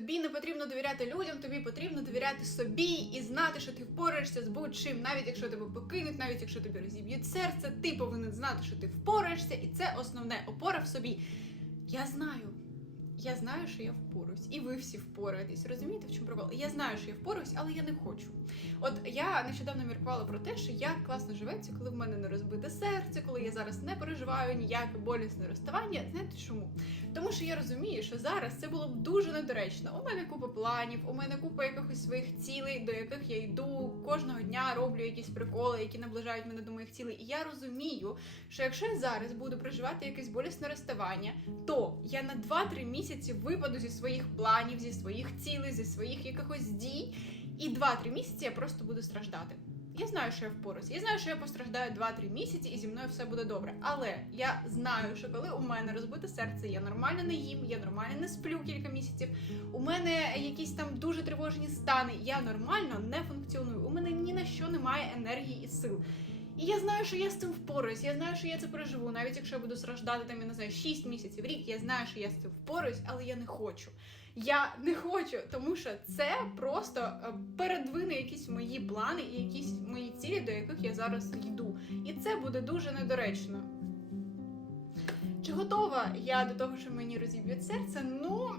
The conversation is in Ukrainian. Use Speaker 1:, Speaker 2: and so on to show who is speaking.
Speaker 1: Тобі не потрібно довіряти людям, тобі потрібно довіряти собі і знати, що ти впораєшся з будь-чим, навіть якщо тебе покинуть, навіть якщо тобі розіб'ють серце, ти повинен знати, що ти впораєшся, і це основне опора в собі. Я знаю. Я знаю, що я впораюсь, і ви всі впораєтесь. Розумієте, в чому прикол? Я знаю, що я впораюсь, але я не хочу. От я нещодавно міркувала про те, що як класно живеться, коли в мене не розбите серце, коли я зараз не переживаю ніяке болісне розставання. Знаєте чому? Тому що я розумію, що зараз це було б дуже недоречно. У мене купа планів, у мене купа якихось своїх цілей, до яких я йду. Кожного дня роблю якісь приколи, які наближають мене до моїх цілей. І я розумію, що якщо я зараз буду проживати якесь болісне розставання, то я на 2-3 місяці випаду зі своїх планів, зі своїх цілей, зі своїх якихось дій, і 2-3 місяці я просто буду страждати. Я знаю, що я впораюсь. Я знаю, що я постраждаю 2-3 місяці і зі мною все буде добре. Але я знаю, що коли у мене розбите серце, я нормально не їм, я нормально не сплю кілька місяців. У мене якісь там дуже тривожні стани. Я нормально не функціоную. У мене ні на що немає енергії і сил. І я знаю, що я з цим впораюсь. Я знаю, що я це переживу. Навіть якщо я буду страждати там, я не знаю, 6 місяців рік, я знаю, що я з цим впораюсь, але я не хочу. Я не хочу, тому що це просто е, передвине якісь мої плани і якісь мої цілі, до яких я зараз йду. І це буде дуже недоречно. Чи готова я до того, що мені розіб'ють серце? Ну.